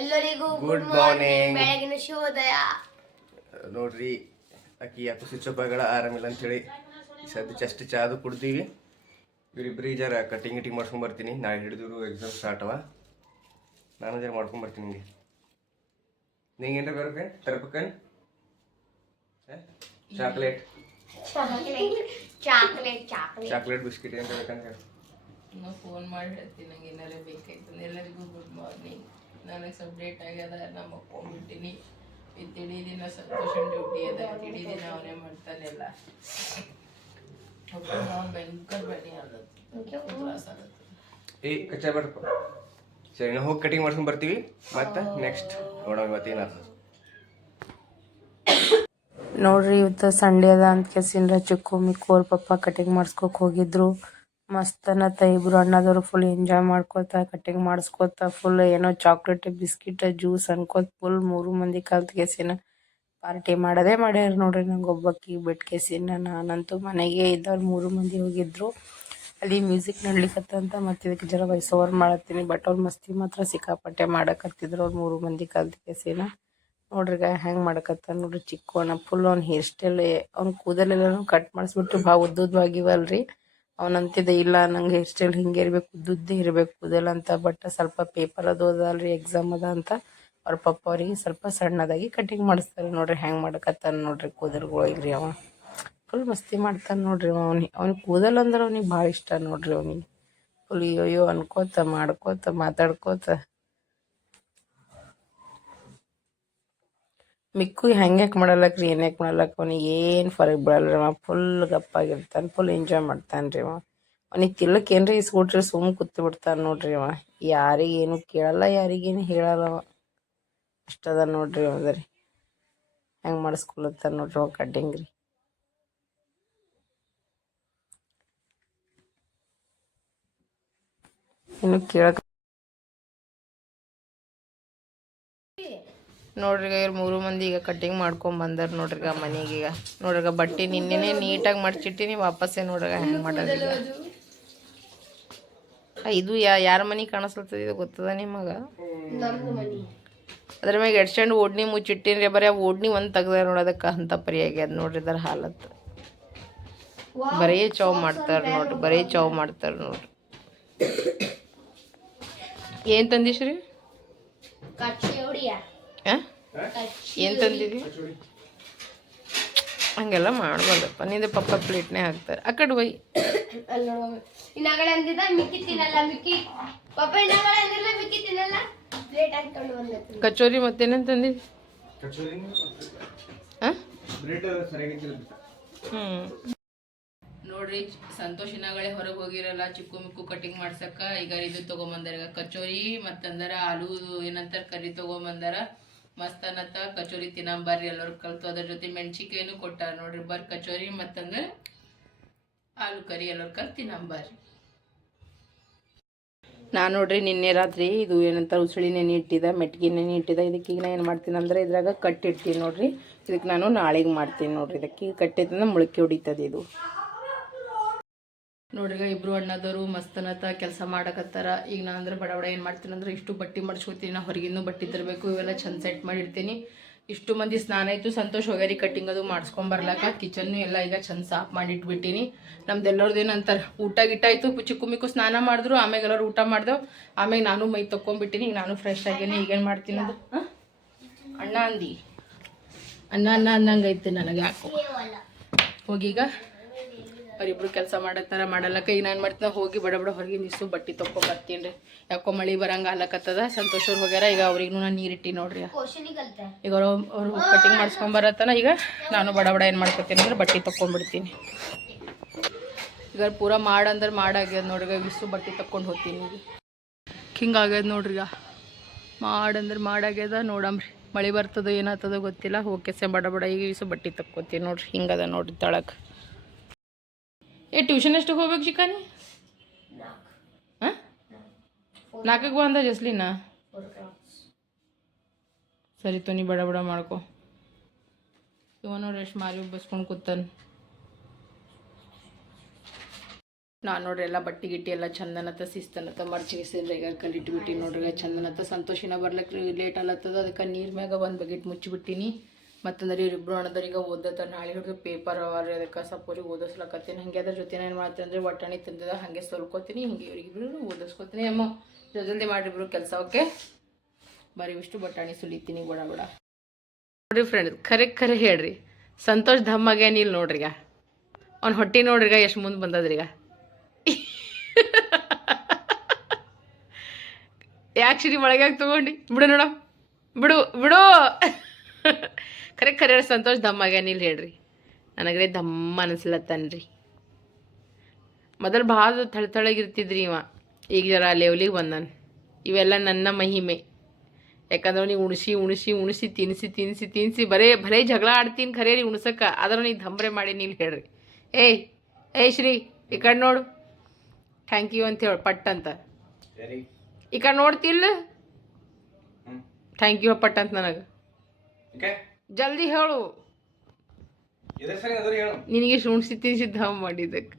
ಎಲ್ಲರಿಗೂ good. Morning ಬೆಳಗಿನ ಶುಭೋದಯ. ನೋಡ್ರಿ ಅಕ್ಕಿ ಯಾಕೋ ಸ್ವಿಚ್ಚಪ್ಪಗಳ ಆರಾಮಿಲ್ಲ ಅಂತೇಳಿ ಸದ್ಯ ಜಸ್ಟ್ ಚಾದು ಕುಡ್ದೀವಿ. ಇವ್ರಿಬ್ರಿಗೆ ಜರ ಕಟಿಂಗ್ ಗಿಟಿಂಗ್ ಮಾಡ್ಕೊಂಡ್ ಬರ್ತೀನಿ. ನಾಳೆ ಹಿಡಿದ್ರು ಎಕ್ಸಾಮ್ ಸ್ಟಾರ್ಟ್ ಅವ. ನಾನು ಜರ ಮಾಡ್ಕೊಂಡ್ ಬರ್ತೀನಿ ನಿಂಗೆ. ನಿಂಗೆ ಏನಾರ ಬರಕ್ಕೆ ತರಬೇಕನ್ chocolate chocolate chocolate chocolate biscuit ಏನಾರ ಬೇಕಂತ ಫೋನ್ ಮಾಡಿ ಹೇಳ್ತೀನಿ ನಂಗೆ ಏನಾರ ಬೇಕಾಯ್ತು. ಎಲ್ಲರಿಗೂ ಗುಡ್ ಮಾರ್ನಿಂಗ್ ನನಗೆ ಸಪ್ರೇಟ್ ಆಗ್ಯದ ನಾ ಮಕ್ಕೊಂಡ್ಬಿಟ್ಟಿನಿ ಇತ್ತು ಇಡೀ ದಿನ ಸಂತೋಷನ್ ಡ್ಯೂಟಿ ಅದ. ಇಡೀ ದಿನ ಅವನೇ ಮಾಡ್ತಾನೆಲ್ಲ ಭಯಂಕರ ಬನ್ನಿ ಆದತ್ತು ತ್ರಾಸ ಏ ಕಚ್ಚಾ ಬೇಡಪ್ಪ. ಸರಿ ನಾವು ಹೋಗಿ ಕಟಿಂಗ್ ಮಾಡ್ಸ್ಕೊಂಡು ಬರ್ತೀವಿ. ಮತ್ತೆ ನೆಕ್ಸ್ಟ್ ನೋಡೋಣ ಇವತ್ತೇನಾಗ್ತದೆ ನೋಡ್ರಿ ಇವತ್ತು ಸಂಡೇ ಅದ ಅಂತ ಕೆಸಿಂದ್ರ ಚಿಕ್ಕು ಮಿಕ್ಕು ಅವ್ರ ಪಪ್ಪ ಕಟಿಂಗ್ ಮಾಡಿಸ್ಕೊಕ್ ಹೋಗಿದ್ರು. ಮಸ್ತ್ ಅನ್ನತ್ತ ಇಬ್ರು ಅಣ್ಣದವರು ಫುಲ್ ಎಂಜಾಯ್ ಮಾಡ್ಕೋತ ಕಟಿಂಗ್ ಮಾಡ್ಸ್ಕೊತಾ ಫುಲ್ ಏನೋ ಚಾಕ್ಲೇಟ್ ಬಿಸ್ಕಿಟ್ ಜ್ಯೂಸ್ ಅನ್ಕೋತ ಫುಲ್ ಮೂರು ಮಂದಿ ಕಲ್ತ್ ಕೇಸಿನ ಪಾರ್ಟಿ ಮಾಡದೇ ಮಾಡ್ಯಾರ ನೋಡ್ರಿ ನಂಗೆ ಒಬ್ಬಕ್ಕಿ ಬಿಟ್ಟು ಕೇಸಿನ ನಾನಂತೂ ಮನೆಗೆ ಇದ್ದವ್ರು ಮೂರು ಮಂದಿ ಹೋಗಿದ್ರು. ಅಲ್ಲಿ ಮ್ಯೂಸಿಕ್ ನಡ್ಲಿಕತ್ತಂತ ಮತ್ತೆ ಇದಕ್ಕೆ ಜರ ವಾಯ್ಸ್ ಓವರ್ ಮಾಡತ್ತೀನಿ ಬಟ್ ಅವ್ರು ಮಸ್ತಿ ಮಾತ್ರ ಸಿಕ್ಕಾಪಟ್ಟೆ ಮಾಡಕತ್ತಿದ್ರು ಅವ್ರು ಮೂರು ಮಂದಿ ಕಲ್ತ್ ಕೇಸಿನ. ನೋಡ್ರಿ ಗ ಹೆಂಗ್ ಮಾಡಕತ್ತ ನೋಡ್ರಿ ಚಿಕ್ಕವನ ಫುಲ್ ಅವ್ನ ಹೇರ್ ಸ್ಟೈಲ್ ಅವ್ನ ಕೂದಲೆಲ್ಲನೂ ಕಟ್ ಮಾಡಿಸ್ಬಿಟ್ಟು ಭಾಳ ಉದ್ದುದ್ವಾಗಿವಲ್ರಿ. ಅವನಂತಿದ್ದ ಇಲ್ಲ, ನಂಗೆ ಹೇರ್ ಸ್ಟೈಲ್ ಹಿಂಗೆ ಇರಬೇಕು ಉದ್ದುದ್ದೇ ಇರಬೇಕು ಕೂದಲ್ ಅಂತ ಬಟ್ ಸ್ವಲ್ಪ ಪೇಪರ್ ಅದು ಅದಲ್ರಿ ಎಕ್ಸಾಮ್ ಅದ ಅಂತ ಅವ್ರ ಪಪ್ಪ ಅವ್ರಿಗೆ ಸ್ವಲ್ಪ ಸಣ್ಣದಾಗಿ ಕಟಿಂಗ್ ಮಾಡಿಸ್ತಾರೆ ನೋಡ್ರಿ, ಹೆಂಗ್ ಮಾಡಕತ್ತಾನ ನೋಡ್ರಿ ಕೂದಲ್ಗಳಿಗ್ರಿ ಅವ. ಫುಲ್ ಮಸ್ತಿ ಮಾಡ್ತಾನೆ ನೋಡ್ರಿ ಅವ್ನಿಗೆ. ಅವ್ನ ಕೂದಲ್ ಅಂದ್ರೆ ಅವ್ನಿಗೆ ಭಾಳ ಇಷ್ಟ ನೋಡ್ರಿ ಅವ್ನಿಗೆ. ಫುಲ್ ಅಯ್ಯೋ ಅನ್ಕೋತ, ಮಾಡ್ಕೋತ, ಮಾತಾಡ್ಕೋತ. ಮಿಕ್ಕು ಹೆಂಗ್ಯಾಕೆ ಮಾಡಲ್ಲಕ್ರಿ ರೀ ಏನ್ಯಾಕೆ ಮಾಡಲ್ಲಕ್? ಅವನಿಗೆ ಏನು ಫರಕ್ ರೀ ಅವ ಫುಲ್ ಗಪ್ಪಾಗಿರ್ತಾನೆ ಫುಲ್ ಎಂಜಾಯ್ ಮಾಡ್ತಾನೆ ರೀ ಅವ. ಅವನಿಗೆ ತಿಲ್ಲಕ್ ಏನ್ರಿ ಇಸ್ಕೊಟ್ರಿ ಸುಮ್ ಕೂತು ಬಿಡ್ತಾನೆ ನೋಡ್ರಿ ಅವ. ಯಾರಿಗೇನು ಕೇಳಲ್ಲ ಯಾರಿಗೇನು ಹೇಳಲ್ಲ ಅವ. ಅಷ್ಟದ ನೋಡ್ರಿ ಅವದ್ರಿ ಹೆಂಗ್ ಮಾಡಿಸ್ಕೊಳತ್ತಾನ ನೋಡ್ರಿ ಅವ ಕಟ್ಟಿಂಗ್ ರೀ. ಇನ್ನು ಕೇಳಕ್ ನೋಡ್ರಿ ಈಗ ಇವ್ರು ಮೂರು ಮಂದಿ ಈಗ ಕಟ್ಟಿಂಗ್ ಮಾಡ್ಕೊಂಡ್ ಬಂದಾರ ನೋಡ್ರಿಗ ಈಗ ಮನೆಗೆ ಈಗ. ನೋಡ್ರಿ ಈಗ ಬಟ್ಟೆ ನಿನ್ನೆನೆ ನೀಟಾಗಿ ಮಡ್ಚಿಟ್ಟಿನಿ ವಾಪಸ್ಸೇ ನೋಡ್ರಿಗ ಹೆಂಗ್ ಮಾಡೋದು ಈಗ. ಆ, ಇದು ಯಾ ಯಾರ ಮನೆ ಕಾಣಿಸ್ಲತ್ತದ ಇದು ಗೊತ್ತದ ನಿಮಗ? ಅದ್ರ ಮ್ಯಾಗ ಎಡ್ಸ್ಕೊಂಡು ಓಡ್ನಿ ಮುಚ್ಚಿಟ್ಟಿನ್ರಿ ಬರೀ ಆ ಓಡ್ನಿ ಒಂದು ತೆಗ್ದಾರ ನೋಡೋದಕ್ಕೆ ಅಂತ ಪರಿಯಾಗಿ ಆಗ್ಯದ ನೋಡ್ರಿ ಇದರ ಹಾಲತ್. ಬರೀ ಚಾವ್ ಮಾಡ್ತಾರ ನೋಡ್ರಿ ಬರೀ ಚೌ ಮಾಡ್ತಾರ ನೋಡ್ರಿ. ಏನ್ ತಂದಿಶ್ರಿ? ಏನ್ ತಂದಿದ್ವಿ ಹಂಗೆಲ್ಲ ಮಾಡ್ಬೋದಪ್ಪ ನಿಂದೆ ಪಪ್ಪ ಪ್ಲೇಟ್ನೇ ಹಾಕ್ತಾರೆ. ಆ ಕಡೆ ಬೈ ಅಲ್ಲಿ ನೋಡುವ ಇನ್ನಗಡೆ ಅಂದಿದ್ದ ಮಿಕ್ಕಿ ತಿನ್ನಲ್ಲ ಮಿಕ್ಕಿ. ಪಾಪ ಇನ್ನಗಡೆ ಅಂದಿಲ್ಲ ಮಿಕ್ಕಿ ತಿನ್ನಲ್ಲ? ಪ್ಲೇಟ್ ಹಾಕೊಂಡು ಬಂದ. ಕಚೋರಿ ಮತ್ತೇನೇನು ಹ್ಮ್. ನೋಡ್ರಿ ಸಂತೋಷಿನಗಳೇ ಹೊರಗೆ ಹೋಗಿರಲ್ಲ ಚಿಕ್ಕು ಮಿಕ್ಕು ಕಟಿಂಗ್ ಮಾಡ್ಸಕ್ಕ. ಈಗ ಇದು ತಗೊಂಬಂದಾರ. ಈಗ ಕಚೋರಿ ಮತ್ತಂದರ ಆಲೂ ಏನಂತಾರ ಕರಿ ತಗೊಂಬಂದಾರ. ಮಸ್ತ್ ಅನ್ನತ್ತ ಕಚೋರಿ ತಿನ್ನಂಬರ್ರಿ ಎಲ್ಲರೂ ಕಲ್ತು. ಅದ್ರ ಜೊತೆ ಮೆಣಸಿಕಾಯಿನೂ ಕೊಟ್ಟಾರ ನೋಡ್ರಿ. ಬರ್ ಕಚೋರಿ ಮತ್ತಂದ್ರ ಆಲೂ ಕರಿ ಎಲ್ಲರೂ ಕಲ್ ತಿನ್ನಂಬರ್ರಿ ನಾನು ನೋಡ್ರಿ ನಿನ್ನೆ ರಾತ್ರಿ ಇದು ಏನಂತ ಉಸುಳಿ ನೆನೆ ಇಟ್ಟಿದ್ದ, ಮೆಟ್ಗಿ ನೆನೆ ಇಟ್ಟಿದ್ದ. ಇದಕ್ಕೆ ಈಗ ಏನು ಮಾಡ್ತೀನಿ ಅಂದ್ರೆ ಇದ್ರಾಗ ಕಟ್ಟಿಡ್ತೀನಿ ನೋಡ್ರಿ. ಇದಕ್ಕೆ ನಾನು ನಾಳೆಗೆ ಮಾಡ್ತೀನಿ ನೋಡ್ರಿ. ಇದಕ್ಕೆ ಕಟ್ಟಿದ್ರಿಂದ ಮೊಳಕೆ ಹೊಡಿತದೆ ಇದು. ನೋಡ್ರಿ ಈಗ ಇಬ್ರು ಅಣ್ಣದವರು ಮಸ್ತನತ ಕೆಲಸ ಮಾಡಕತ್ತಾರ. ಈಗ ನಾ ಅಂದ್ರೆ ಬಡ ಬಡ ಏನು ಮಾಡ್ತೀನಿ ಅಂದ್ರೆ ಇಷ್ಟು ಬಟ್ಟೆ ಮಡ್ಸ್ಕೊತೀನಿ, ನಾ ಹೊರಗಿನ್ನೂ ಬಟ್ಟೆ ತರಬೇಕು, ಇವೆಲ್ಲ ಚಂದ ಸೆಟ್ ಮಾಡಿರ್ತೀನಿ. ಇಷ್ಟು ಮಂದಿ ಸ್ನಾನ ಆಯಿತು, ಸಂತೋಷ್ ಹೋಗ್ಯಾರಿ ಕಟ್ಟಿಂಗ್ ಅದು ಮಾಡ್ಸ್ಕೊಂಬರ್ಲಾಕ ಕಿಚನ್ನು ಎಲ್ಲ ಈಗ ಚಂದ ಸಾಫ್ ಮಾಡಿಟ್ಬಿಟ್ಟಿನಿ. ನಮ್ದು ಏನಂತಾರೆ, ಊಟ ಗಿಟ್ಟ ಆಯಿತು ಚಿಕ್ಕು ಸ್ನಾನ ಮಾಡಿದ್ರು ಆಮೇಲೆ ಎಲ್ಲರೂ ಊಟ ಮಾಡ್ದೆವು. ಆಮೇಲೆ ನಾನು ಮೈ ತಕೊಂಡ್ಬಿಟ್ಟಿನಿ ಈಗ ನಾನು ಫ್ರೆಶ್ ಆಗೇನಿ ಈಗೇನು ಮಾಡ್ತೀನಿ ಅದು? ಅಣ್ಣ ಅಂದಿ? ಅಣ್ಣ ಅಣ್ಣ ಅನ್ನಂಗೈತೆ ನನಗೆ ಯಾಕೋ. ಹೋಗೀಗ ಅವರಿಬ್ರು ಕೆಲಸ ಮಾಡತ್ತಾರ ಮಾಡಲ್ಲಕ್ಕ ಈಗ ನಾನು ಮಾಡ್ತಾ ಹೋಗಿ ಬಡ ಬಡ ಹೊರಗೆ ನಿಸು ಬಟ್ಟೆ ತೊಕೊ ಬರ್ತೀನಿ ರೀ. ಯಾಕೋ ಮಳೆ ಬರಂಗ ಆಲಕತ್ತದ ಸಂತೋಷ್ ಅವ್ರು ಹೋಗ್ಯಾರ ಈಗ ಅವ್ರಿಗೂ ನಾನು ನೀರಿಟ್ಟಿ ನೋಡ್ರಿ. ಈಗ ಅವ್ರು ಅವರು ಕಟಿಂಗ್ ಮಾಡಿಸ್ಕೊಂಡ್ ಬರತ್ತನ ಈಗ ನಾನು ಬಡ ಬಡ ಏನು ಮಾಡ್ಕೊತೀನಿ ಅಂದ್ರೆ ಬಟ್ಟೆ ತೊಗೊಂಡ್ಬಿಡ್ತೀನಿ ಈಗ ಪೂರ ಮಾಡಂದ್ರೆ ಮಾಡಾಗ್ಯದ ನೋಡ್ರಿ ಈಗ ವಿಸು ಬಟ್ಟೆ ತಕೊಂಡು ಹೋಗ್ತೀನಿ ಈಗ. ಹಿಂಗೆ ಆಗ್ಯದ ನೋಡ್ರಿ ಈಗ. ಮಾಡಂದ್ರೆ ಮಾಡಾಗ್ಯದ ನೋಡಮ್ರಿ. ಮಳೆ ಬರ್ತದೋ ಏನಾಗ್ತದೋ ಗೊತ್ತಿಲ್ಲ ಹೋಗ್ಕೆಸೆ ಬಡ ಬಡ ಈಗ ಬಟ್ಟೆ ತಕ್ಕೋತೀನಿ ನೋಡ್ರಿ. ಹಿಂಗದ ನೋಡ್ರಿ ತಳಕ್ಕೆ ಏ ಟ್ಯೂಷನ್ ಎಷ್ಟು ಹೋಗ್ಬೇಕು ಚಿಕಾನಿ ಹಾಂ? ನಾಲ್ಕಕ್ಕೆ ಬಂದ ಜಸ್ಲಿನಾ? ಸರಿ ತೋನಿ ನೀ ಬಡ ಬಡ ಮಾಡ್ಕೊ. ಇವನು ರೆಸ್ಟ್ ಮಾರಿ ಬಸ್ಕೊಂಡು ಕೂತಾನ. ನಾನು ನೋಡ್ರಿ ಎಲ್ಲ ಬಟ್ಟೆ ಗಿಟ್ಟಿ ಎಲ್ಲ ಚಂದನತ್ತ, ಶಿಸ್ತನತ್ತ ಮರ್ಚಿ ಗಿಸಿದ್ರೆ ಈಗ ಕಲ್ಲಿಟ್ಬಿಟ್ಟು ನೋಡ್ರಿ ಚಂದನತ್ತ. ಸಂತೋಷಿನ ಬರ್ಲಿಕ್ಕೆ ಲೇಟ್ ಅಲ್ಲತ್ತದ ಅದಕ್ಕೆ ನೀರ್ ಮ್ಯಾಗ ಒಂದು ಬಕೆಟ್ ಮುಚ್ಚಿಬಿಟ್ಟಿನಿ. ಮತ್ತಂದ್ರೆ ಇವ್ರಿಬ್ರು ಅಣ್ಣದವ್ರು ಈಗ ಓದತ್ತ ನಾಳೆ ಹಿಡಿದು ಪೇಪರ್ ಅವ ರೀ ಅದಕ್ಕೆ ಸಪೋರಿ ಓದಿಸ್ಲಕತ್ತೀನಿ. ಹಾಗೆ ಅದ್ರ ಜೊತೆ ಏನು ಮಾಡ್ತೀನಿ ಅಂದರೆ ಒಟ್ಟಣಿ ತಿಂದದ, ಹಾಗೆ ಸೊಲ್ಕೋತೀನಿ, ಹಿಂಗೆ ಇವ್ರಿಗಿಬ್ರು ಓದಿಸ್ಕೊತೀನಿ. ಅಮ್ಮ, ಜಲ್ದಿ ಮಾಡಿ ಮಾಡಿಬ್ರು ಕೆಲಸ ಓಕೆ ಬರೀ ಇಷ್ಟು ಬಟಾಣಿ ಸುಲಿತೀನಿ ಬಡ ಬಡ ನೋಡ್ರಿ ಫ್ರೆಂಡ್ ಖರೆ ಖರೆ ಹೇಳ್ರಿ. ಸಂತೋಷ್ ಧಮ್ಮಗೆ ನೀಲ್ ನೋಡ್ರಿಗ ಅವ್ನ ಹೊಟ್ಟೆ ನೋಡ್ರಿಗ ಎಷ್ಟು ಮುಂದೆ ಬಂದದ್ರೀಗ ಯಾಕೆ ಶ್ರೀ ಒಳಗ್ಯಾಗ ತಗೊಂಡು? ಬಿಡು ನೋಡ ಬಿಡು ಬಿಡು. ಖರೆ ಖರೆ ಸಂತೋಷ ಸಂತೋಷ್ ದಮ್ಮಾಗ್ಯಾನ ಇಲ್ಲಿ ಹೇಳ್ರಿ. ನನಗ್ರೆ ದಮ್ಮ ಅನಿಸ್ಲತ್ತನ್ರಿ. ಮೊದಲು ಭಾಳ ಥಳಥಳಗಿರ್ತಿದ್ರಿ ಇವ. ಈಗ ಜರ ಲೆವ್ಲಿಗೆ ಬಂದಾನ. ಇವೆಲ್ಲ ನನ್ನ ಮಹಿಮೆ. ಯಾಕಂದ್ರೆ ನೀವು ಉಣಿಸಿ ಉಣಿಸಿ ಉಣಿಸಿ ತಿನ್ನಿಸಿ ತಿನ್ನಿಸಿ ತಿನ್ನಿಸಿ ಬರೇ ಬರೇ ಜಗಳ ಆಡ್ತೀನಿ ಖರೆ ರೀ ಉಣ್ಸಕ್ಕೆ. ಆದ್ರೆ ನೀವು ಧಂಬ್ರೆ ಮಾಡಿ ನೀವು ಹೇಳ್ರಿ. ಏಯ್ ಏಯ್ ಶ್ರೀ ಈ ಕಡೆ ನೋಡು. ಥ್ಯಾಂಕ್ ಯು ಅಂತ ಹೇಳಿ ಪಟ್ ಅಂತ. ಈ ಕಡೆ ನೋಡ್ತಿಲ್ಲ. ಥ್ಯಾಂಕ್ ಯು ಪಟ್ ಅಂತ ನನಗೆ. ಜಲ್ದಿ ಹೇಳು. ನಿನಗೆ ಶುಣ್ಸಿ ತಿನ್ಸಿ ಧಮ್ ಮಾಡಿದ್ದಕ್ಕೆ.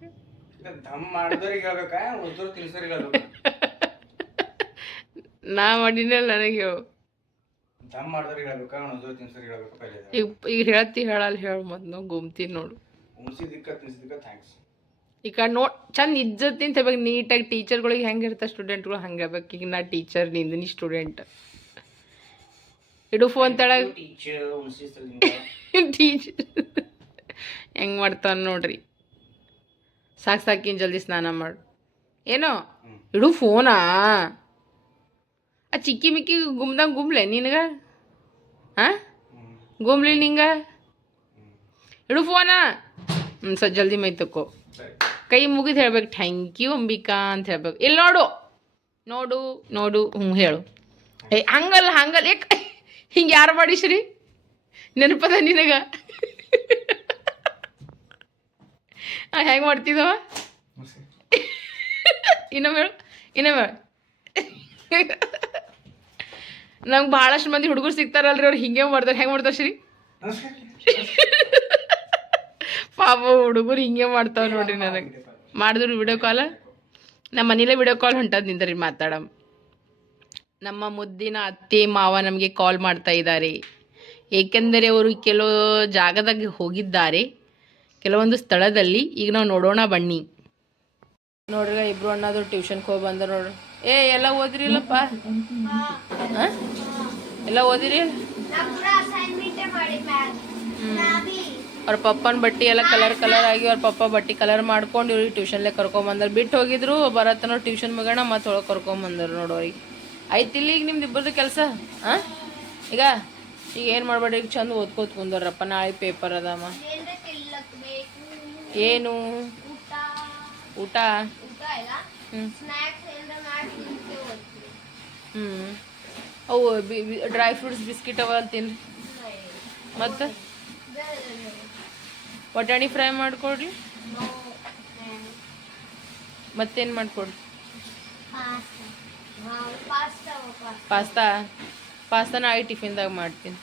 ನಾ ಮಾಡಿನಲ್ಲ ನನಗೆ ಹೇಳು. ಈಗ ಈಗ ಹೇಳ್ತಿ ಹೇಳಲ್ಲ ಹೇಳು ಮತ್ತು ನಾವು ಗುಮ್ತೀನಿ ನೋಡು. ಈಗ ನೋಡ್ ಚಂದ ಇಜ್ಜತ್ತಿನ ಹೇಳ್ಬೇಕು ನೀಟಾಗಿ ಟೀಚರ್ಗಳಿಗೆ ಹೆಂಗೆ ಇರ್ತಾರೆ ಸ್ಟೂಡೆಂಟ್ಗಳು ಹಂಗೆ ಬೇಕು ಈಗ ನಾ ಟೀಚರ್ನಿಂದ ನೀ ಸ್ಟೂಡೆಂಟ್ ಇಡು ಫೋನ್ ತೆಳಗೆ ಟೀಚರ್ ಹೆಂಗೆ ಮಾಡ್ತಾನ ನೋಡ್ರಿ. ಸಾಕು ಸಾಕಿನ್ ಜಲ್ದಿ ಸ್ನಾನ ಮಾಡು. ಏನೋ? ಇಡು ಫೋನಾ? ಆ ಚಿಕ್ಕಿ ಮಿಕ್ಕಿ ಗುಮ್ದಂಗೆ ಗುಮ್ಲೆ ನಿನಗೆ? ಹಾಂ ಗುಮ್ಲಿ ನಿಂಗೆ? ಇಡು ಫೋನಾ? ಹ್ಞೂ ಜಲ್ದಿ ಮೈ ತಕೋ ಕೈ ಮುಗಿದು ಹೇಳ್ಬೇಕು ಥ್ಯಾಂಕ್ ಯು ಅಂಬಿಕಾ ಅಂತ ಹೇಳ್ಬೇಕು. ಇಲ್ಲಿ ನೋಡು. ನೋಡು ನೋಡು ಹ್ಞೂ ಹೇಳು. ಏ ಹಂಗಲ್ಲ ಹಂಗಲ್ಲ. ಏಕ್ ಹಿಂಗೆ ಯಾರು ಮಾಡಿಸ್ರಿ? ನೆನಪದ ನಿನಗ? ಹೆಂಗೆ ಮಾಡ್ತಿದ್ದವ ಇನ್ನೊಮ್ಮೆ ಇನ್ನೊಮ್ಮೆ ನಮ್ಗೆ ಭಾಳಷ್ಟು ಮಂದಿ ಹುಡುಗರು ಸಿಗ್ತಾರಲ್ರಿ ಅವ್ರು ಹಿಂಗೆ ಮಾಡ್ತಾರೆ, ಹೆಂಗೆ ಮಾಡ್ತಾರೆ ಶ್ರೀ? ಪಾಪ ಹುಡುಗರು ಹಿಂಗೆ ಮಾಡ್ತಾವ ನೋಡ್ರಿ ನನಗೆ. ಮಾಡಿದ್ರು ವಿಡಿಯೋ ಕಾಲ್ ನಮ್ಮ ಮನೇಲೇ ವಿಡಿಯೋ ಕಾಲ್ ಹೊಂಟದ್ ನಿಂದ್ರಿ ಮಾತಾಡಮ್. ನಮ್ಮ ಮುದ್ದಿನ ಅತ್ತೆ ಮಾವ ನಮಗೆ ಕಾಲ್ ಮಾಡ್ತಾ ಇದ್ದಾರೆ. ಏಕೆಂದರೆ ಅವರು ಕೆಲವು ಜಾಗದಾಗ ಹೋಗಿದ್ದಾರೆ. ಕೆಲವೊಂದು ಸ್ಥಳದಲ್ಲಿ ಈಗ ನಾವು ನೋಡೋಣ ಬನ್ನಿ. ನೋಡ್ರಿ ಇಬ್ರು ಅಣ್ಣಾದ್ರು ಟ್ಯೂಷನ್ಗೆ ಹೋಗಿ ಬಂದ ನೋಡ್ರಿ. ಏ, ಎಲ್ಲ ಓದಿರಿಲ್ಲಪ್ಪ? ಎಲ್ಲ ಓದಿರಿ? ಅವ್ರ ಪಪ್ಪನ ಬಟ್ಟೆ ಎಲ್ಲ ಕಲರ್ ಕಲರ್ ಆಗಿ ಅವ್ರ ಪಪ್ಪ ಬಟ್ಟೆ ಕಲರ್ ಮಾಡ್ಕೊಂಡು ಇವ್ರಿಗೆ ಟ್ಯೂಷನ್ಲೆ ಕರ್ಕೊಂಬಂದ್ರು. ಬಿಟ್ಟು ಹೋಗಿದ್ರು, ಬರತ್ತನೋ ಟ್ಯೂಷನ್ ಮುಗೋಣ ಮತ್ತೆ ಒಳಗೆ ಕರ್ಕೊಂಬಂದರು ನೋಡೋರಿಗೆ ಆಯ್ತಿಲ್ಲ ಈಗ ನಿಮ್ದು ಇಬ್ಬರದು ಕೆಲಸ? ಹಾಂ ಈಗ ಈಗ ಏನು ಮಾಡಬೇಡ್ರಿ? ಈಗ ಚಂದ ಓದ್ಕೋತ ಕುಂದರ್ರಪ್ಪ ನಾಳೆ ಪೇಪರ್ ಅದಮ್ಮ ಏನು? ಊಟ. ಹ್ಞೂ ಹ್ಞೂ ಅವು ಡ್ರೈ ಫ್ರೂಟ್ಸ್ ಬಿಸ್ಕಿಟ್ ಅವ ತಿನ್ರಿ ಮತ್ತು? ಬಟಾಣಿ ಫ್ರೈ ಮಾಡಿಕೊಡ್ರಿ ಮತ್ತೇನು ಮಾಡಿಕೊಡ್ರಿ ಪಾಸ್ತಾ ಪಾಸ್ತಾ ನಾಳೆ ಟಿಫಿನ್ದಾಗ ಮಾಡ್ತೀನಿ.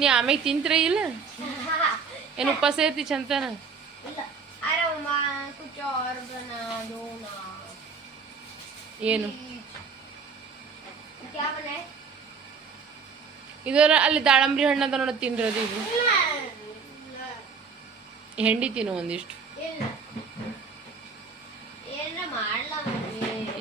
ನೀ ಆಮ್ಯಾಗ ತಿಂತೀರ ಇಲ್ಲ? ಏನು ಉಪ್ಪಾಸ ಇರ್ತಿ ಚಂತನ? ಏನು? ಇದರ ಅಲ್ಲಿ ದಾಳಂಬ್ರಿ ಹಣ್ಣು ಅದ ನೋಡಿ ತಿನ್ರಿ ಹೆಂಡಿ ತಿನ್ನು ಒಂದಿಷ್ಟು.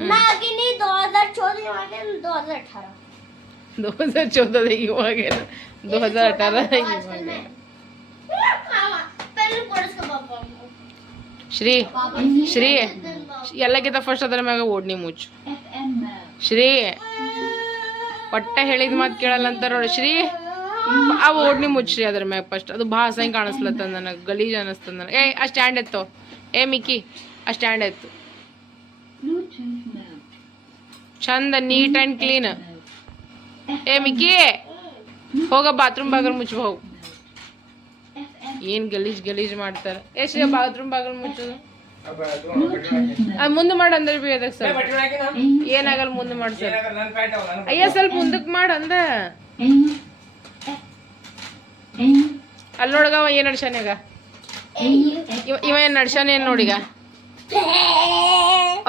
मैं आगे नहीं 2014 में 2018 दो हजार चौदह ಇವಾಗ दो हजार अठारह आजकल मैं पहले पढ़ उसका पापा ಶ್ರೀ ಶ್ರೀ ಎಲ್ಲಕ್ಕಿಂತ ಫಸ್ಟ್ ಅದ್ರ ಮ್ಯಾಗ ಓಡ್ನಿ ಮುಚ್ಚು ಶ್ರೀ ಒಟ್ಟ ಹೇಳಿದ ಮಾತು ಕೇಳಲ್ಲ ಅಂತ ನೋಡಿ ಶ್ರೀ ಆ ಓಡ್ನಿ ಮುಚ್ಚ್ರಿ ಅದ್ರ ಮ್ಯಾಗ ಫಸ್ಟ್ ಅದು ಭಾಳ ಅಸಹ್ಯ ಕಾಣಿಸ್ಲತ್ತದ ನನಗೆ ಗಲೀಜ್ ಅನ್ನಿಸ್ತದ ನನಗೆ ಏ ಆ ಸ್ಟ್ಯಾಂಡ್ ಎತ್ತೋ ಏ ಮಿಕ್ಕಿ ಆ ಸ್ಟ್ಯಾಂಡ್ ಎತ್ತು ಚಂದ, ನೀಟ್ ಆ್ಯಂಡ್ ಕ್ಲೀನ್ ಏ, ಮಿಕ್ಕಿ, ಹೋಗ ಬಾತ್ರೂಮ್ ಬಾಗಲ್ ಮುಚ್ಚಬಹುದು ಏನು ಗಲೀಜ್ ಗಲೀಜ್ ಮಾಡ್ತಾರೆ. ಎಷ್ಟು ಬಾತ್ರೂಮ್ ಬಾಗಲ್ ಮುಚ್ಚೋದು ಅದು ಮುಂದೆ ಮಾಡಿ ಅಂದ್ರೆ ಬಿ ಅದಕ್ಕೆ ಸರ್ ಏನಾಗಲ್ಲ ಮುಂದೆ ಮಾಡಿ ಸರ್ ಅಯ್ಯ, ಸ್ವಲ್ಪ ಮುಂದಕ್ಕೆ ಮಾಡ ಅಂದ. ಅಲ್ಲಿ ಅವ ಏನು ನಡ್ಸಾನ್ಯಾಗ ಇವ ಇವ ಏನು ನಡ್ಸಾನ ಏನ್ ನೋಡಿಗ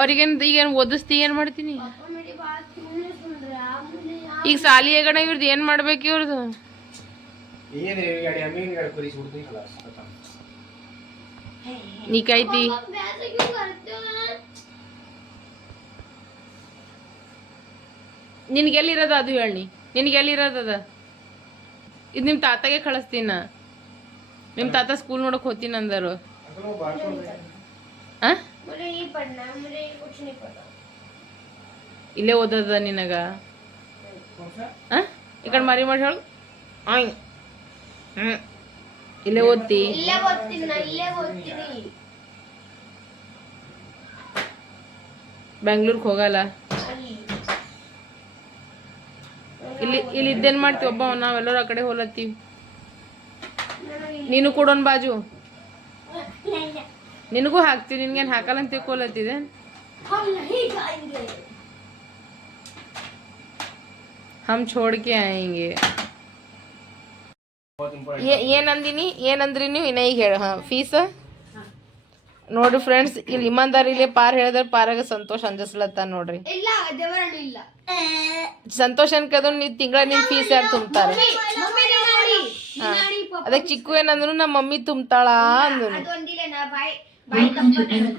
ಅವ್ರಿಗೇನ್ ಈಗೇನು ಓದಿಸ್ತಿ, ಏನ್ ಮಾಡ್ತೀನಿ? ಈಗ ಸಾಲಿ ಹೆಗಣ ಇವ್ರದ್ದು ಏನು ಮಾಡ್ಬೇಕು ಇವ್ರದ್ದು ನಿಕಾಯ್ತಿ ನಿನ್ಗೆಲ್ಲಿರೋದ ಅದು ಹೇಳಿ ನಿನ್ಗೆಲ್ಲಿರೋದದ ಇದು ನಿಮ್ಮ ತಾತಗೆ ಕಳಿಸ್ತೀನ. ನಿಮ್ಮ ತಾತ ಸ್ಕೂಲ್ ನೋಡಕ್ ಹೋಗ್ತೀನಿ ಅಂದರು. ಇಲ್ಲೇ ಓದದ ನಿನಗ? ಹೇಳು. ಆಯ್. ಹ್ಮ್. ಇಲ್ಲೇ ಓದ್ತಿ. ಬೆಂಗ್ಳೂರ್ಗೆ ಹೋಗಲ್ಲ. ಇಲ್ಲಿ ಇಲ್ಲಿ ಇದ್ದೇನ್ ಮಾಡ್ತೀವಿ ಒಬ್ಬ? ನಾವೆಲ್ಲರೂ ಆ ಕಡೆ ಹೋಲತ್ತೀವಿ ನೀನು ಕೊಡೋನ್ ಬಾಜು. ನಿನಗೂ ಹಾಕ್ತಿ ನಿನ್ಗೇನು ಹಾಕಲ್ಲ ಅಂತ ತಿಳ್ಕೊಲತ್ತಿದೆ हम नहीं जाएंगे ಹಮ್ छोड़ ಆಯಂಗೆ ಏನಂದಿನಿ ಏನಂದ್ರಿ ನೀವು ಇನ್ನ ಈಗ ಹೇಳ ಹಾಂ ಫೀಸ್ ನೋಡ್ರಿ ಫ್ರೆಂಡ್ಸ್ ಇಲ್ಲಿ ಇಮಾನ್ದಾರಿಲಿ ಪಾರ್ ಹೇಳಿದ್ರೆ ಪಾರಾಗ ಸಂತೋಷ ಅಂಜಸ್ಲತ್ತ ನೋಡ್ರಿ ಇಲ್ಲ ದೇವರನ್ನು ಇಲ್ಲ ಸಂತೋಷ ಅನ್ಕದ್ರು ನೀವು ತಿಂಗಳ ನಿಮ್ ಫೀಸ್ ಯಾರು ತುಂಬ್ತಾರ ಮಮ್ಮಿ ನಿನಾಡಿ ನಿನಾಡಿ ಪಾಪ ಅದಕ್ಕೆ ಚಿಕ್ಕು ಏನಂದ್ರು ನಮ್ಮ ಮಮ್ಮಿ ತುಂಬ್ತಾಳ ಅಂದ್ರು ಅದು ಒಂದಿಲ್ಲ ನಾ ಬಾಯಿ ಬಾಯಿ ತಪ್ಪತ್ತು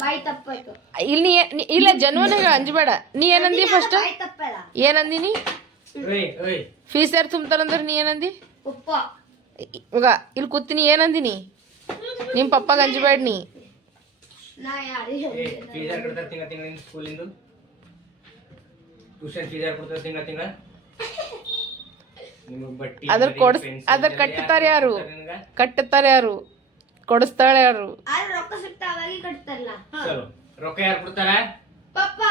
ಬಾಯಿ ತಪ್ಪತ್ತು ಇಲ್ಲಿ ನೀ- ನೀ- ಇಲ್ಲ ಜನ್ವನ ಅಂಜಬೇಡ ನೀ ಏನಂದಿ ಫಸ್ಟ್ ಬಾಯಿ ತಪ್ಪಲ್ಲ ಏನಂದಿನಿ ಓಯ್ ಓಯ್ ಫೀಸ್ ಯಾರು ತುಂಬ್ತಾರಂದ್ರೆ ನೀ ಏನಂದಿ ಉಪ್ಪ ಇವಾಗ ಇಲ್ಲಿ ಕೂತೀನಿ ಏನಂದಿನಿ ನಿಮ್ಮ ಪಪ್ಪಾಗ ಅಂಜಬೇಡ ನೀ ನಾ ಯಾರು ಏ ಫೀಸ್ ಯಾರು ಕೊಡ್ತಾರೆ ತಿಂಗಳ ತಿಂಗಳ ಸ್ಕೂಲಿಂದು ಟ್ಯೂಷನ್ ಫೀಸ್ ಯಾರು ಕೊಡ್ತಾರೆ ತಿಂಗಳ ತಿಂಗಳ ನಿಮಗೆ ಬಟ್ಟಿ ಅದ್ರ ಬರಿ, ಕೊಡ್ಸ್ pencil ಅದ್ರ ಎಲ್ಲ ಕಟ್ಟುತ್ತಾರೆ ಯಾರು ಕೊಡ್ತಾರೆ ನಿನಗ? ಕಟ್ಟುತ್ತಾರೆ ಯಾರು ಕೊಡಿಸ್ತಾಳೆ ಯಾರು ಆದ್ರೆ ರೊಕ್ಕ ಸಿಗ್ತಾವಾಗಿ ಕಟ್ತಾರಲ್ಲ ಚಲೋ ರೊಕ್ಕ ಯಾರು ಕೊಡ್ತಾರ ಪಪ್ಪ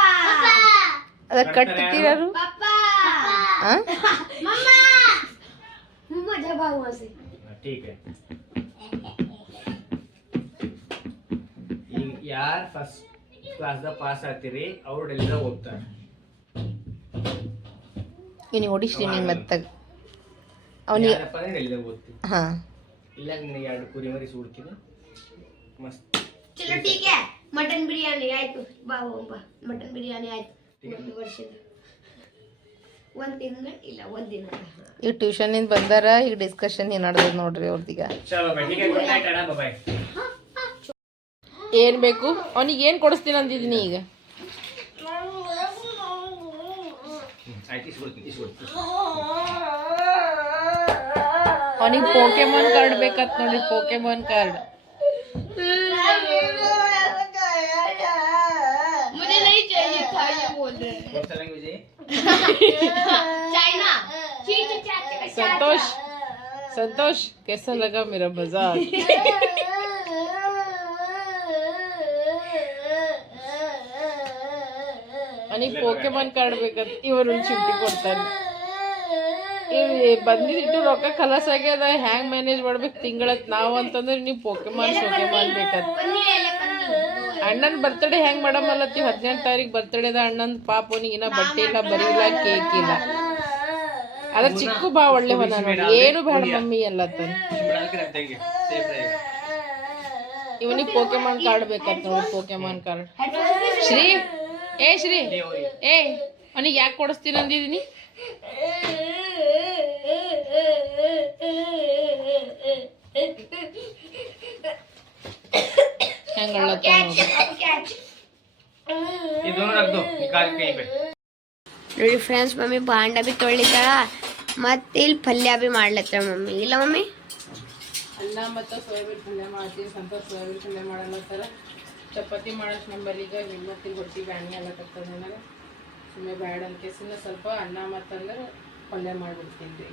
ಅದ ಕಟ್ಟುತ್ತೀರ ಯಾರು ಪಪ್ಪ ಆ? ಮಮ್ಮ ಮಮ್ಮ ಜಬ हुआ से ठीक है ಈಗ ಯಾರು ಫಸ್ಟ್ ಕ್ಲಾಸ್ದಾಗ ಪಾಸ್ ಆಗ್ತೀರಿ ಅವ್ರೆಲ್ಲ ಹೋಗ್ತಾರೆ ಇವ್ನಿಗೆ ಹೊಡಿಸ್ತೀನಿ ನಿನ್ ಮೆತ್ತಾಗ ಅವನಿಗೆ ಯಾರಪ್ಪ ಅಂದ್ರೆ ಎಲ್ಲ ಓದ್ತೀನಿ ಹಾ ಇಲ್ಲ ನಿನಗೆ ಎರಡು ಕುರಿ ಮರಿ ಸುಡ್ತೀನಿ ಮಸ್ತ್ ಚಲೋ ठीक है ಮಟನ್ ಬಿರಿಯಾನಿ ಆಯ್ತು ಬಾ ಹೋಗ್ ಬಾ ಮಟನ್ ಬಿರಿಯಾನಿ ಆಯ್ತು ಈ ಟ್ಯೂಷನ್ ಒಂದು ಟ್ಯೂಷನಿಂದ ಬಂದಾರ ಈಗ ಡಿಸ್ಕಷನ್ ಏನು ನಡೆದದ ನೋಡ್ರಿ ಅವ್ರದೀಗ. ಏನು ಬೇಕು? ಅವನಿಗೆ ಏನು ಕೊಡಿಸ್ತೀನಿ ಅಂದಿದೀನಿ ಈಗ? ಅವನಿಗೆ ಪೋಕೆಮಾನ್ ಕಾರ್ಡ್ ಬೇಕಾಗ್ತ ನೋಡಿ ಪೋಕೆಮಾನ್ ಕಾರ್ಡ್ चाइना ची ची चा चा चा ಸಂತೋಷ್ ಸಂತೋಷ್ कैसा लगा मेरा मजाक ಅವನಿಗೆ ಪೋಕೆಮಾನ್ ಕಾರ್ಡ್ ಬೇಕಂತ ಇವರು ಚಿಂಟಿ ಕೊಡ್ತಾರೆ ಬಂದಿದ್ದು ರೊಕ್ಕ ಖಲಾಸ್ ಆಗ್ಯದ ಹ್ಯಾಂಗ್ ಮ್ಯಾನೇಜ್ ಮಾಡ್ಬೇಕು ತಿಂಗಳತ್ ನಾವು ಅಂತಂದ್ರೆ ನೀವು ಪೋಕೆಮಾನ್ ಸೋಕೆಮಾನ್ ಬೇಕಂತ पन्नी ले ले पन्नी ಅಣ್ಣನ ಬರ್ತಡೇ ಹೆಂಗ್ ಮಾಡಮ್ ಅಲ್ಲತ್ತೀವಿ ಹದಿನೆಂಟು ತಾರೀಕು ಬರ್ತಡೇದ ಅಣ್ಣನ ಪಾಪ ಅವನಿಗೆ ಇನ್ನ ಬಟ್ಟೆ ಇಲ್ಲ ಬರಿ ಇಲ್ಲ ಕೇಕ್ ಇಲ್ಲ. ಅದ್ರ ಚಿಕ್ಕು ಬಾ ಒಳ್ಳೆ ಹೊದ ಏನು ಬೇಡ ಮಮ್ಮಿ ಅಲ್ಲತ್ತ ಇವನಿಗೆ ಪೋಕೆಮಾನ್ ಕಾರ್ಡ್ ಬೇಕಾತ್ ನೋಡಿ ಪೋಕೆಮಾನ್ ಕಾರ್ಡ್ ಶ್ರೀ, ಏ ಶ್ರೀ, ಏ, ಅವನಿಗೆ ಯಾಕೆ ಕೊಡಿಸ್ತೀನಿ ಅಂದಿದ್ದೀನಿ ನೋಡಿ ಫ್ರೆಂಡ್ಸ್ ಮಮ್ಮಿ ಬಾಂಡ ಬಿ ತೊಳಿತಾಳ ಮತ್ತೆ ಇಲ್ಲಿ ಪಲ್ಯ ಬಿ ಮಾಡ್ಲತ್ತಾಳ ಮಮ್ಮಿ? ಇಲ್ಲ ಮಮ್ಮಿ? ಅನ್ನ ಮತ್ತು ಸೋಯಾಬೀನ್ ಪಲ್ಯ ಮಾಡ್ತೀವಿ ಸಂತ ಸೋಯಾಬೀನ್ ಪಲ್ಯ ಮಾಡಲ್ಲತ್ತಾರ ಚಪಾತಿ ಮಾಡೋಷ್ಟು ನಂಬರಿಗ ಮತ್ತೆ ಹೊಟ್ಟಿ ಬ್ಯಾಣಿ ಅಲ್ಲಕತ್ತದ ನನಗೆ. ಸುಮ್ಮನೆ ಬ್ಯಾಡ ಅಂತ ಕೇಸಿಂದ ಸ್ವಲ್ಪ ಅನ್ನ ಮತ್ತಂದ್ರೆ ಪಲ್ಯ ಪಲ್ಯ ಮಾಡಿಬಿಡ್ತೀನಿ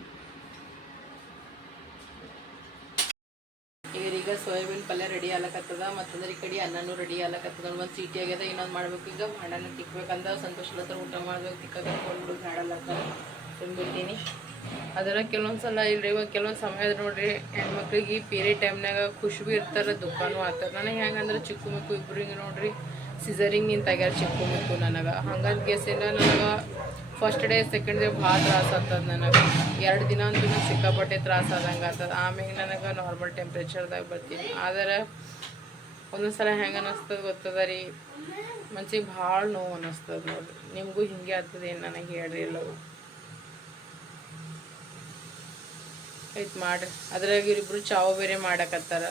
ಸೋಯಾಬೀನ್ ಪಲ್ಯ ರೆಡಿ ಆಗ್ಲಕತ್ತದ, ಮತ್ತಂದ್ರೆ ಈ ಕಡೆ ಅನ್ನನೂ ರೆಡಿ ಆಗ್ಲಕತ್ತದ. ಒಂದು ಸೀಟಿ ಆಗ್ಯದ, ಇನ್ನೊಂದು ಮಾಡ್ಬೇಕು. ಈಗ ಮಾಡನ ತಿಕ್ಬೇಕಂದ ಸಂತೋಷ ಹತ್ರ ಊಟ ಮಾಡ್ಬೇಕು ತಿಕ್ಕದ ಕೊಂಡು ಅಂತ ತಿಂದ್ಬಿಡ್ತೀನಿ ಅದರ ಕೆಲವೊಂದು ಸಲ ಇಲ್ರಿ, ಇವಾಗ ಕೆಲವೊಂದು ಸಮಯ ನೋಡ್ರಿ, ಹೆಣ್ಮಕ್ಳಿಗೆ ಪೀರಿಯಡ್ ಟೈಮ್ನಾಗ ಖುಷಿ ಭೀ ಇರ್ತಾರೆ, ದುಃಖನೂ ಆಗ್ತದೆ ನನಗೆ ಹೆಂಗಂದ್ರೆ ಚಿಕ್ಕ ಮಕ್ಕಳು ಇಬ್ಬರಿಗೆ ನೋಡ್ರಿ ಸಿಸರಿಂಗ್ ನಿಂತಾಗ್ಯಾರ ಚಿಕ್ಕ ಮಕ್ಕಳು ನನಗೆ. ಹಂಗಂತ ಗೆಸಿಂದ ನನಗೆ ಫಸ್ಟ್ ಡೇ ಸೆಕೆಂಡ್ ಡೇ ಭಾಳ ತ್ರಾಸ ಆಗ್ತದೆ ನನಗೆ. ಎರಡು ದಿನ ಅಂತೂ ಸಿಕ್ಕಾಪಟ್ಟೆ ತ್ರಾಸ ಆದಂಗೆ ಆಗ್ತದೆ. ಆಮೇಲೆ ನನಗೆ ನಾರ್ಮಲ್ ಟೆಂಪ್ರೇಚರ್ದಾಗ ಬರ್ತೀನಿ. ಆದರೆ ಒಂದೊಂದು ಸಲ ಹೆಂಗೆ ಅನ್ನಿಸ್ತದೆ ಗೊತ್ತದ ರೀ? ಮನ್ಸಿಗೆ ಭಾಳ ನೋವು ಅನ್ನಿಸ್ತದೆ ನೋಡ್ರಿ ನಿಮಗೂ ಹಿಂಗೆ ಆಗ್ತದೆ ಏನು ನನಗೆ ಹೇಳ್ರಿ ಎಲ್ಲರೂ ಆಯ್ತು ಮಾಡ್ರಿ. ಅದ್ರಾಗ ಇವ್ರಿಬ್ರು ಚಾವು ಬೇರೆ ಮಾಡಕತ್ತಾರ.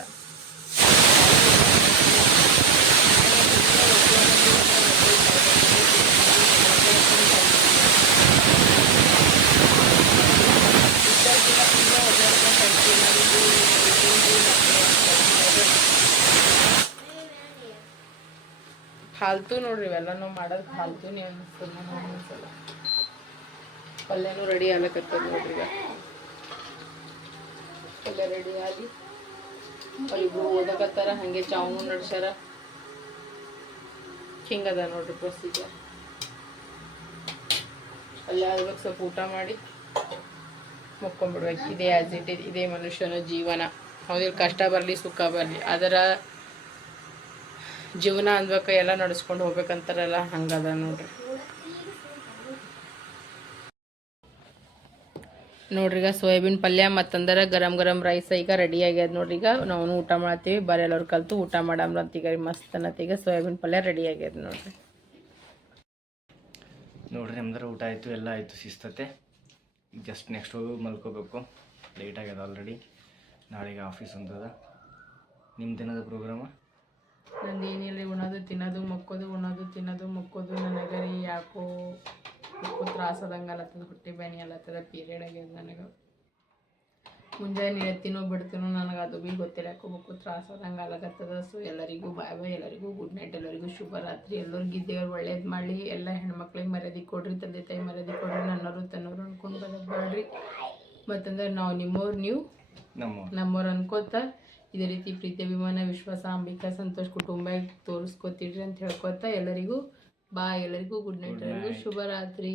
ಫಾಲ್ತು ನೋಡ್ರಿ ಇವೆಲ್ಲ ನಾವು ಮಾಡೋದು ಫಾಲ್ತುನೇ ನೀವು ನನಗೆ ಒಂದೊಂದ್ಸಲ ಪಲ್ಯನೂ ರೆಡಿ ಆಗ್ಲಕತ್ತದ ನೋಡ್ರಿ ಈಗ ಪಲ್ಯ ರೆಡಿ ಆಗಿ ಅಲ್ಲಿಗೂ ಓದಕತ್ತಾರ ಹಾಗೆ ಚಾವು ನಡ್ಸ್ಯಾರ. ಹಿಂಗದ ನೋಡ್ರಿ ಪ್ರೊಸೀಜರ್ ಪಲ್ಯ ಆದ್ಬೇಕು ಸ್ವಲ್ಪ ಊಟ ಮಾಡಿ ಮುಕ್ಕೊಂಡ್ಬಿಡ್ಬೇಕು ಇದೇ ಆಸ್ ಇದೇ ಮನುಷ್ಯನ ಜೀವನ. ಅವ್ರಿಗೆ ಕಷ್ಟ ಬರಲಿ, ಸುಖ ಬರಲಿ. ಅದರ ಜೀವನ ಅನ್ಬೇಕು ಎಲ್ಲ ನಡೆಸ್ಕೊಂಡು ಹೋಗ್ಬೇಕಂತಾರಲ್ಲ, ಹಂಗದ ನೋಡ್ರಿ. ನೋಡ್ರಿ ಈಗ ಸೋಯಾಬೀನ್ ಪಲ್ಯ ಮತ್ತಂದ್ರೆ ಗರಂ ಗರಂ ರೈಸ್ ಈಗ ರೆಡಿ ಆಗ್ಯದ ನೋಡ್ರಿ ಈಗ ನಾವು ಊಟ ಮಾಡ್ತೀವಿ, ಬರೀ ಎಲ್ಲರೂ ಕಲ್ತು ಊಟ ಮಾಡಮ್ರ ಅಂತ ಈಗ ಮಸ್ತ್ ಅನ್ನತ್ತೀಗ ಸೋಯಾಬೀನ್ ಪಲ್ಯ ರೆಡಿ ಆಗ್ಯದ ನೋಡ್ರಿ. ನೋಡ್ರಿ ನಮ್ದ್ರ ಊಟ ಆಯಿತು, ಎಲ್ಲ ಆಯಿತು ಸಿಸ್ತತೆ ಜಸ್ಟ್ ನೆಕ್ಸ್ಟ್ ಹೋಗಿ ಮಲ್ಕೋಬೇಕು. ಲೇಟ್ ಆಗ್ಯದ ಆಲ್ರೆಡಿ ನಾಳೆಗೆ ಆಫೀಸ್ ಅಂತದ ನಿಮ್ದೇನದ ದಿನದ ಪ್ರೋಗ್ರಾಮ ನಂದು ಏನಿಲ್ಲ ಉಣೋದು ತಿನ್ನೋದು ಮಕ್ಕೋದು ಉಣೋದು ತಿನ್ನೋದು ಮಕ್ಕೋದು ನನಗೆ ರೀ ಯಾಕೋ ಮಕ್ಕಳು ತ್ರಾಸ ಆದಂಗೆ ಅಲತ್ತದ ಹೊಟ್ಟೆ ಬ್ಯಾನಿ ಅಲತ್ತದ ಪೀರಿಯಡ್ ಆಗ್ಯದ ನನಗೆ. ಮುಂಜಾನೆ ಎತ್ತಿನೋ ಬಿಡ್ತೀನೋ ನನಗೆ ಅದು ಭೀ ಗೊತ್ತಿಲ್ಲ ಯಾಕೋ ಮಕ್ಕಳು ತ್ರಾಸ ಆದಂಗೆ ಆಗತ್ತದ ಸೊ ಎಲ್ಲರಿಗೂ ಬಾಯ್ ಬಾಯ್ ಎಲ್ಲರಿಗೂ ಗುಡ್ ನೈಟ್ ಎಲ್ಲರಿಗೂ ಶುಭರಾತ್ರಿ. ಎಲ್ಲರಿಗೂ ದೇವ್ರು ಒಳ್ಳೇದು ಮಾಡಿ ಎಲ್ಲ ಹೆಣ್ಮಕ್ಳಿಗೆ ಮರ್ಯಾದೆ ಕೊಡ್ರಿ ತಂದೆ ತಾಯಿ ಮರ್ಯಾದೆ ಕೊಡ್ರಿ ನನ್ನವರು ತನ್ನವರು ಅನ್ಕೊಂಡು ಬರೋದು ಬೇಡ್ರಿ ಮತ್ತಂದ್ರೆ ನಾವು ನಿಮ್ಮವ್ರು ನೀವು ನಮ್ಮ ನಮ್ಮವ್ರು ಅನ್ಕೋತ ಇದೇ ರೀತಿ ಪ್ರೀತಿ ಅಭಿಮಾನ ವಿಶ್ವಾಸ ಅಂಬಿಕಾ ಸಂತೋಷ್ ಕುಟುಂಬ ತೋರಿಸ್ಕೊತೀರಿ ಅಂತ ಹೇಳ್ಕೊತ ಎಲ್ಲರಿಗೂ ಬಾಯ್ ಎಲ್ಲರಿಗೂ ಗುಡ್ ನೈಟ್ ಎಲ್ಲರಿಗೂ ಶುಭರಾತ್ರಿ.